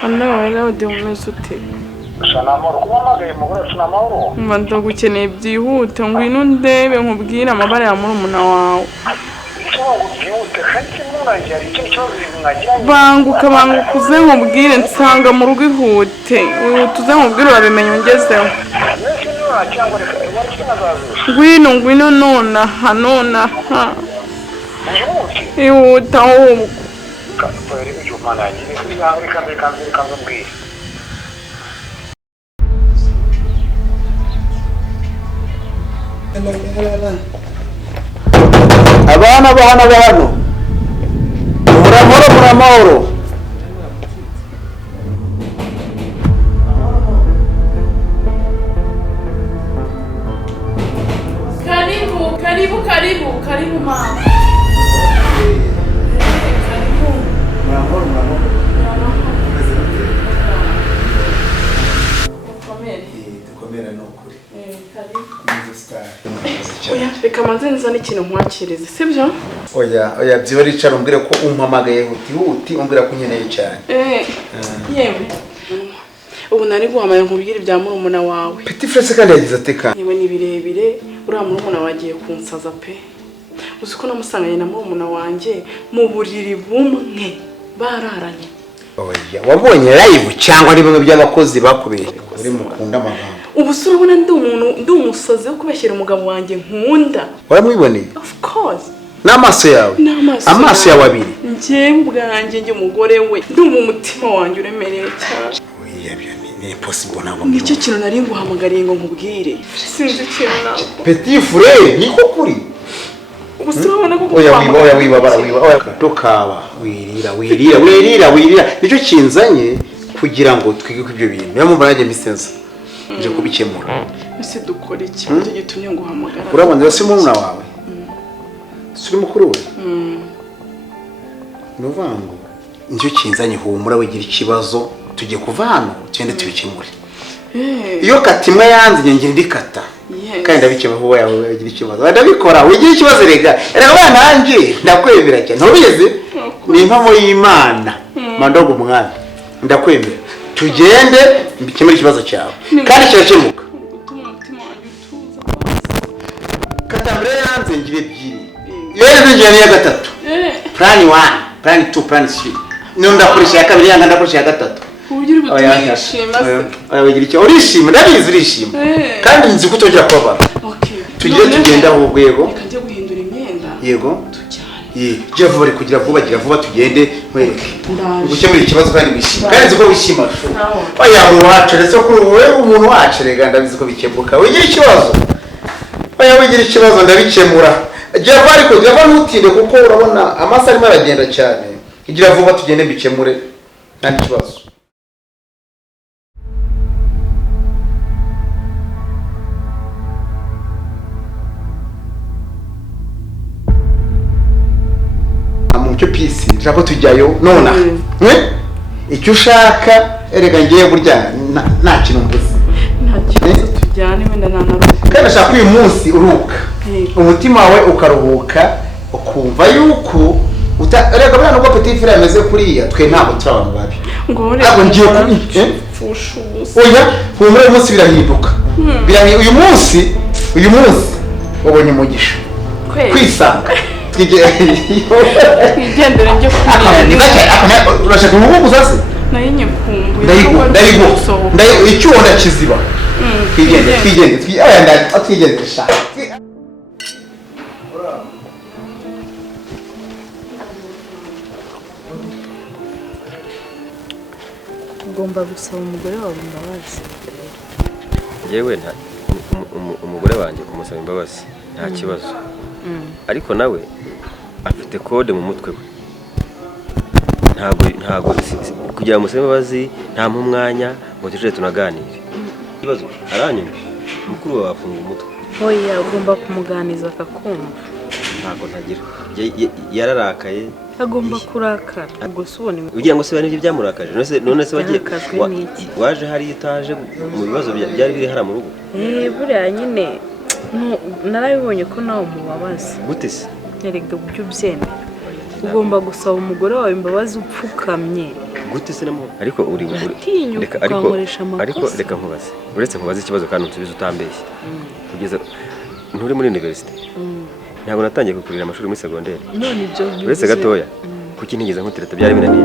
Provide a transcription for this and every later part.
Hello, ndi umeze ute? Shanamoro kumamagaye mugore Shanamoro. Mbanza gukeneye byihute ngwino ndebe nkubwire amabara ya murumuna wawe. Banguka uze nkubwire nsanga mu rugo ihute. Tuze nkubwire urabimenya ungezeho. Ngwino nona. Ihuta ahubwo. Abana bahano muramahoro Karibu mama. Reka manze nzane ikintu nkwakirize sibyo? Oya byiba ricara umbwire ko umpamagaye huti umbwira ko nkeneye cyane. Yewe. Ubu nari guhamaya nkubwire ibya murumuna wawe. Petit frère kandi yagize ateka. Yewe ni birebire uriya murumuna wagiye kunsaza pe. Uzi ko namusanganye na murumuna wanjye mu buriri bumwe bararanye. Oya wabonye live cyangwa ari bimwe by'abakozi bakubeye uri mukunda amagambo. Ubu se urabona ndi umusazi wo kubeshyira umugabo wanjye nkunda. Waramwiboneye? Of course. N'amaso yawe? Amaso yawe abiri. Njye ubwanjye njye umugore we ndumva umutima wanjye uremereye cyane. Oya ni impossible ntabwo. Nicyo kintu nari nguhamagariye ngo nkubwire. Sinzi ikintu nako. Petit frère niko kuri. Ubu se urabona ko oya wiba tukaba wirira nicyo kinzanye kugira ngo twige ibyo bintu. Niyo mpamvu nanjye misenza nje kubikemura. Ese dukora iki cyo gitumye nguhamagara? Urabona se murumuna wawe? Suri mukuru we? Novango nicyo kinzanye humura wigira ikibazo tujye kuva hano tugende tubikemure. Iyo katimwe yanze ngira ndikata. Kandi ndabikema vuba yawe wigira ikibazo. Ndabikora wigira ikibazo rega. Rega nanjye ndakwemera cyane. Ntubizi? Ni impamo y'Imana. Mandogo umwana. Ndakwemera. Tugende mbikemure ikibazo cyawe. Kandi cyakemuka. Katambre yanze ngire ebyiri. Iyo ngiye ya gatatu. Plan 1, plan 2, plan 3. Ndakoresha ya kabiri yanga ndakoresha ya gatatu. Ugira ubutishima. Oya wigira icyo urishima ndabizi urishima. Kandi nzi ko utongera kuba. Okay. Tugenda ahubwo yego. Reka njye guhindura imyenda. Yego. Tujyane. Je vuba ari kugira vuba tugende mwereke. Gukemura ikibazo kandi wishima. Kandi nzi ko wishima. Oya wacu rese ko wowe umuntu wacu rega ndabizi ko bikemuka. Wigira ikibazo. Oya wigira ikibazo ndabikemura. Je vuba ariko jya ntutinde kuko urabona amasa arimo aragenda cyane. Igira vuba tugende mbikemure nta kibazo. Mucyo pisi nshaka tujyayo nona. Icyo ushaka erega ngiye burya nta kintu mbuze. Nta kibazo tujyane wenda nanaruka. Kandi nashaka uyu munsi uruka. Umutima wawe ukaruhuka ukumva yuko erega bwana uko Petit frère ameze kuriya twe ntabwo turi abantu babi. Ntabwo ngiye oya humura umunsi birahinduka. Uyu munsi wabonye umugisha. Kwisanga. Twigendere njye kurira. Urashaka umuhungu sase? Naye nyikumbuye. Ndayigo icyo ndakiziba. Twigende. Aya twigende shaka. Ugomba gusaba umugore wawe imbabazi. Yewe umugore wanjye kumusaba imbabazi nta kibazo. Ariko nawe afite code mu mutwe we. Ntago kugira ngo musebe imbabazi nta mwanya ngo tuje tunaganire. Ikibazo aranyumva mukuru wawe afunga umutwe. Oya ugomba kumuganiza akakumva. Ntago ntagira. Yararakaye. Agomba kurakara. Ubwo subone. Ugiye ngo se bane byamurakaje. None se wagiye waje hari itaje mu bibazo byari biri hara mu rugo. Buriya nyine narabibonye ko nawe mubabaza. Gute se? Erega buryo byemera. ugomba gusaba umugore wawe imbabazi upfukamye gute se namo ariko uri ariko reka nkubaze uretse nkubaze ikibazo kandi unsubize utambeshye kugeza nturi muri university ntabwo natangiye kukurira amashuri muri secondaire none ibyo uretse gatoya kuki ntigeze nkutereta byari binaniye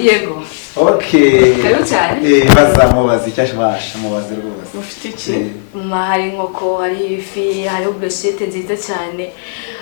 Yego. Okay. Karibu cyane. Bazamubaza icyashibasha mubaze rwose. Mufite iki? Hari inkoko, hari ifi, hari brochette nziza cyane.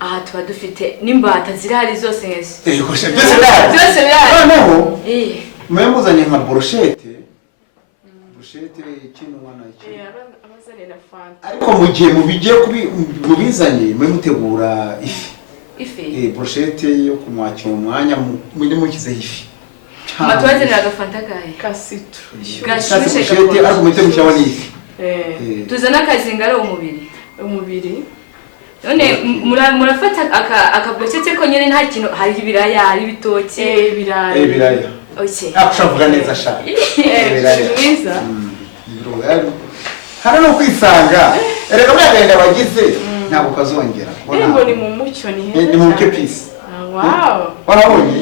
Aha tuba dufite n'imbata ziri hari zose nkese. Byose birahari. Byose birahari. Noneho. Mwemuzanye nka brochette. Brochette ikintu mwana iki? Abazanira fanta. Ariko mu gihe mubigiye kubizanye mwemutegura ifi. Ifi. Brochette yo kumwakira umwanya muri mukize ifi. Matwazanira agafanta kahe? Kasitro. Brochette ariko mwite mushyaba n'ifi. Tuzana akazingaro umubiri. None murafata aka brochette ko nyene nta kintu hari ibiraya hari ibitoke ibiraya. Okay. Akushavuga neza sha. Mwiza. Hano no kwisanga. Erega mwagenda bagize ntabwo kazongera. Ngo ni mu mucyo ni heza. Ni mu mucyo peace. Wow. Warabonye?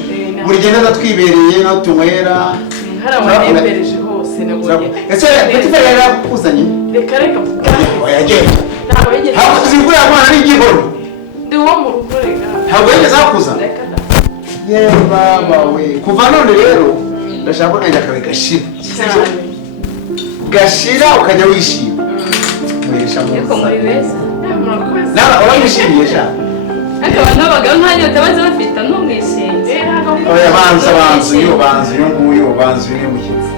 Buri genda twibereye no tunywera. Harabanembereje hose nabonye. Ese petit yari kuzanye? Reka Oyaje. Ntabwo yigeze. Hapo zikura abana n'igihoro. Ndi wo mu rugo rega. Ntabwo yigeze akuza. Ye baba we. Kuva none rero ndashaka kujya kabigashira. Gashira ukajya wishima. Mwisha mu. Yego muri beza. Naba urabishimiye sha. Akaba nabaga ntanyo tabaza bafita n'umwishinze. Oya banzu yo nguyo banzu ni mushyitsi.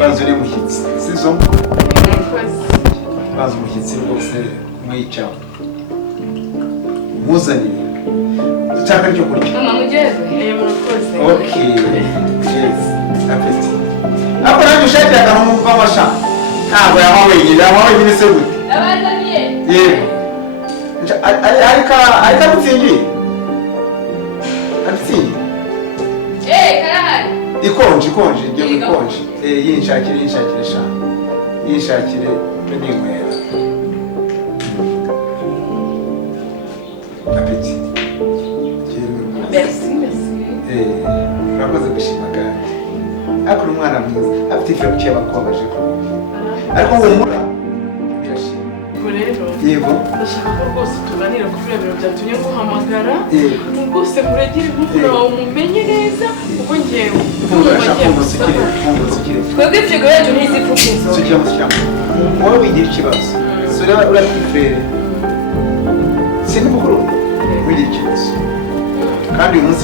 Banzu ni mushyitsi. Sizo. Banzu mushyitsi rwose mwica. Muzanire. Dushaka cyo kurya. Mama mugeze. Murakoze. Okay. Yes. Apeti. Hapo nani ushati akamumva masha. Ntabwo yahawe nyine se gute. Abazaniye. Yego. Arika mutsingi. Atsingi. Karahari. Ikonje ngiye ikonje. Yinshakire sha. Yinshakire n'inkwera. Apeti. Merci. Urakoze gushima kandi. Akuri umwana mwiza. Afite ife kukiye bakobaje ko. Ariko humura. Rero yego ndashaka ko rwose tuganira ku biro byatumye nguhamagara rwose muregire inkuru wawe umumenye neza ubwo ngewe twebwe firigo yacu ntizipfukizo wowe wigira ikibazo sura uratifere sinubukuru wigira ikibazo kandi uyu munsi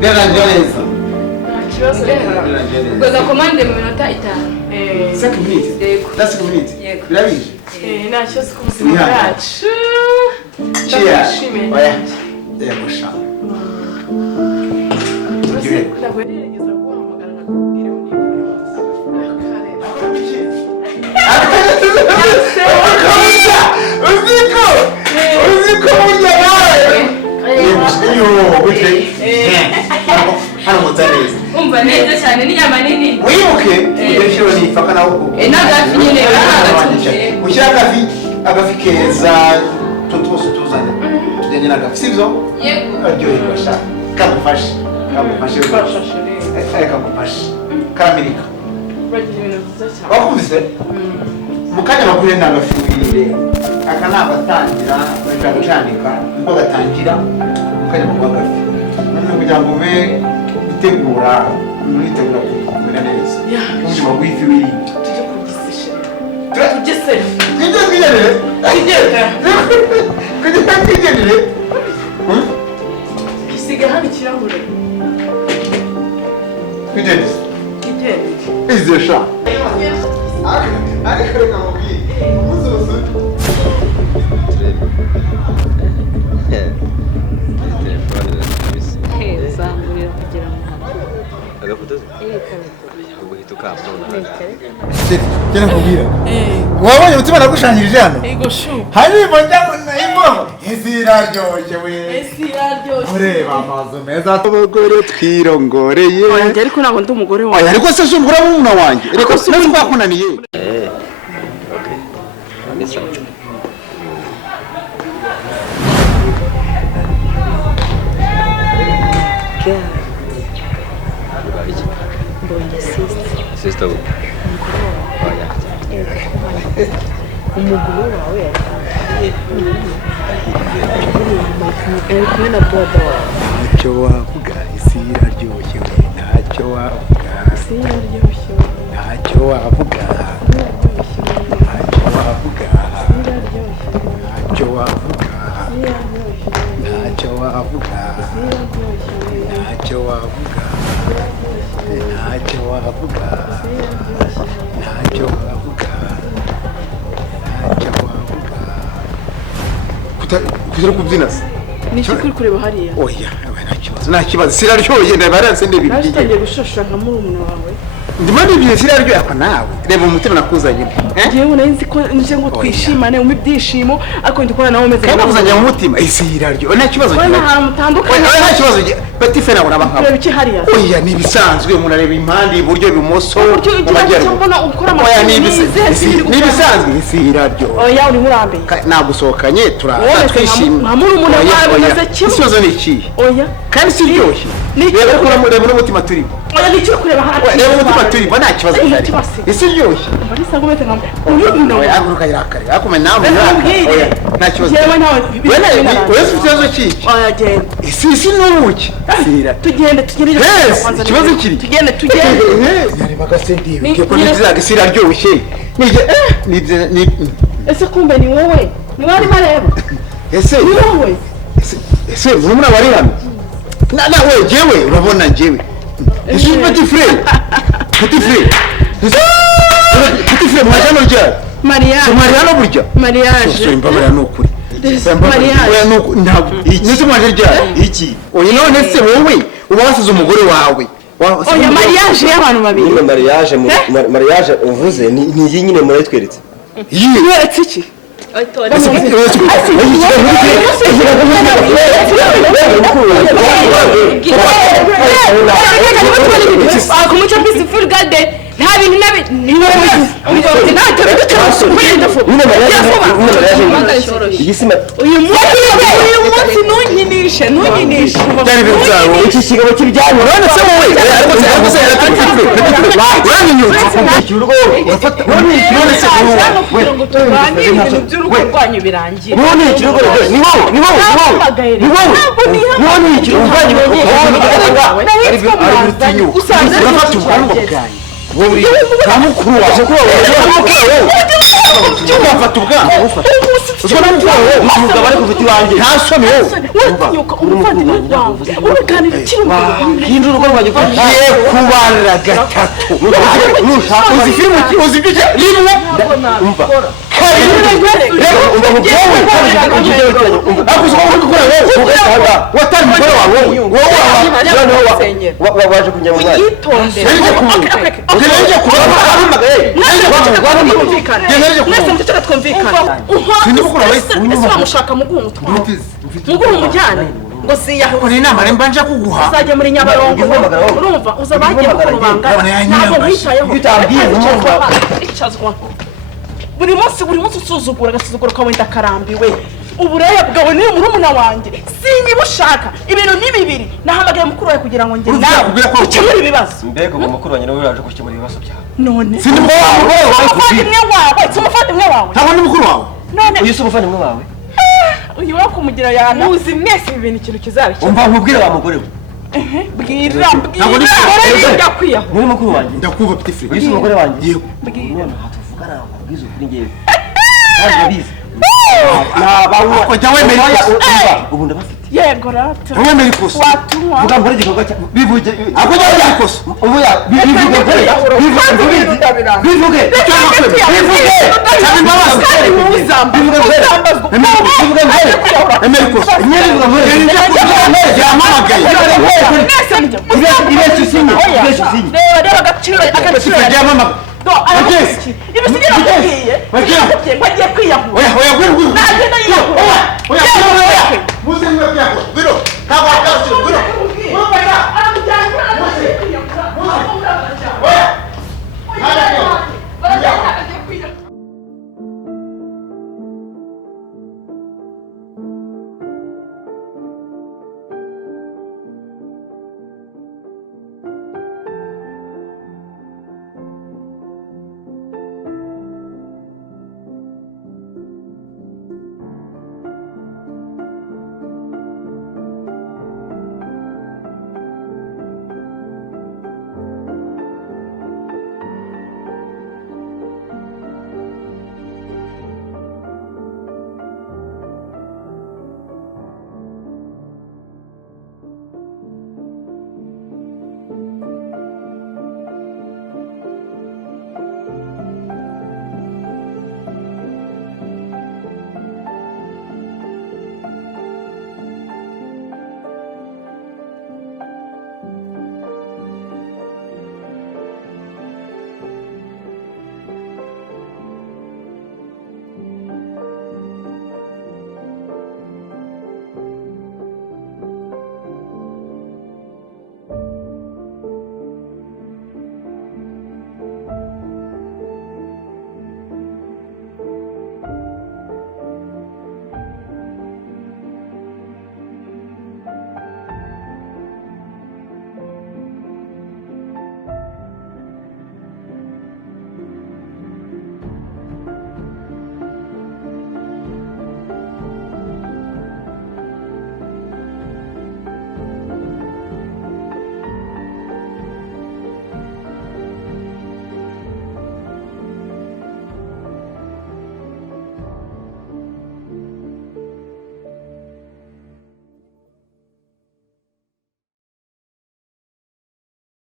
birarangira neza nta kibazo ubwo gakomande mu minota 5 5 minutes that's 5 minutes birabije nta kibazo ku buzima bwacu ndashimye oya yego sha ntabwo yarigeze guhamagara nakubwira uziko burya nawe hano muzaneza umva neza cyane n'inyama nini wibuke ibyo nifaka nawe n'agafi nyine ushyira agafi keza tuntu twose tuzanye tujyanye n'agafi sibyo yego aryoherwa sha kamufashe kamufashe karamirika bagira ibintu byiza cyane wakumvise mu kanya bagure n'agafi wirire aka ni agatangira bashaka gucandika uko gatangira mu kanya bagure agafi kugira ngo ube itegura muritegura kumera neza ubuzima bw'ifi wirinde tugesere twigendere isiga hano ikirahure twigendere ize sha ariko reka mubwire umunsi wose zamurira kugira ngo agafoto ubuhita ukabona kera kubwira wabonye umutima nagushanyirije hano ego shu haribo njyamo iziraryoshye we iraryoshye ureba amazu meza abagore twirongoreye wanjye ariko ntabwo ndi umugore wawe oya ariko se si umugore w'umuna wanjye reka sinzi twakunaniye okay amesa mbonye sister umugore wawe ari kumwe na boda wawe ntacyo wavuga isi iraryoshye we ntacyo wavuga isi iraryoshye ntacyo wavuga ntacyo wavuga ntacyo wavuga ntacyo wavuga ntacyo wavuga ntacyo wavuga ntacyo wavuga ntacyo wavuga kutari kubyina se ni iki kuri kureba hariya oya nta kibazo siraryoshye ndabaranse nawe ndebibye utangiye gushashura nka murumuna wawe ndimo ndibye siraryoshye ako nawe reba umutima nakuzanye njyewe nari nzi ko nje ngo twishimane umpe ibyishimo ariko ndi kubona nawe umeze kandi nakuzanye mu mutima isi iraryoshye nta kibazo wowe nta hantu mutandukanye nta kibazo petit fe nabona bankabo kureba iki hariya oya ni ibisanzwe umuntu areba impande iburyo ibumoso uburyo ugira ngo mbona ukora oya amakuru ni ibisanzwe isi iraryoshye oya uri murambiye nagusohokanye turaza twishimye nka murumuna wawe bimeze kimwe ikibazo ni ikihe oya kandi si iryoshye reba n'umutima turimo oya ni icyo kureba hano reba umutima turimo nta kibazo gihari isi iryoshye bari sanga umeze nka murumuna wawe oya aguruka yirakare akume nawe oya nta kibazo njyewe nawe wewe ufite ikibazo kiki oya genda isi n'ubuki tugende ikibazo kiri tugende yarebaga se ndibuke ko ntizaga isi iraryoshye ese kumbe ni wowe ni wowe arimo areba ese ni wowe ese murumuna wari hano nawe jewe urabona jewe ese petit frère mwajano ryari mariage mariano burya mariage imbabara nukuri nese mwaje ryari iki oya none se wowe uba wasize umugore wawe oya mariage y'abantu babiri nyine mariage uvuze ni iyi nyine murayitweretse yitweretse iki kumuca pisi full garden nta bintu ni wowe uyu munsi ntunyinishe iki kigabo cy'ibyanyu urabona se wowe kamukuru waje kuba ufata ubwanwa uzona umugabo ari kufite iwanjye nta soni wowe watinyuka umuvandimwe wawe uruganira ikiri mu hindura urugo rwanjye ye kubarira gatatu uzi filmu uzi ibyo rimwe umva waje kujya mu mwanya mushaka muguha umujyane ngo siyaho ni inama remba nje kuguha uzajya muri Nyabarongo urumva uzabagiye bakuru bangana ntabwo nkitayeho bitambwiye icazwa buri munsi usuzugura agasuzuguro kawe ndakarambiwe uburaya bwawe niyo murumuna wanjye sinyiba ushaka ibintu ni bibiri nahamagaye mukuru wawe kugira ngo njye nawe ukemure ibibazo mbega uwo mukuru wanjye nawe uraje gukemura ibibazo byawe none si umuvandimwe wawe ntabwo ni mukuru wawe none uyu si umuvandimwe wawe uyu wo kumugira yana muzi mwese ibi bintu ikintu kizabikira umva nkubwire wa mugore we bwira ndakwiyaho muri mukuru wanjye ndakumva petit frère uyu si umugore wanjye yego none hatuvugana nkubwize ukuri ngewe kandi nabizi kujya wemera ikosa ubu ndabafite yego rata wemera ikosa watunywa vuga mbere igikorwa cya bivuge akujya wemera ikosa ubu ya bivuge cyane imbabazi emera ikosa imyenda ivuga mbere yamamagaye ibeshya usinye reba agaciro yamamagaye ibisigira nakubwiye wagiye kwiyahura oya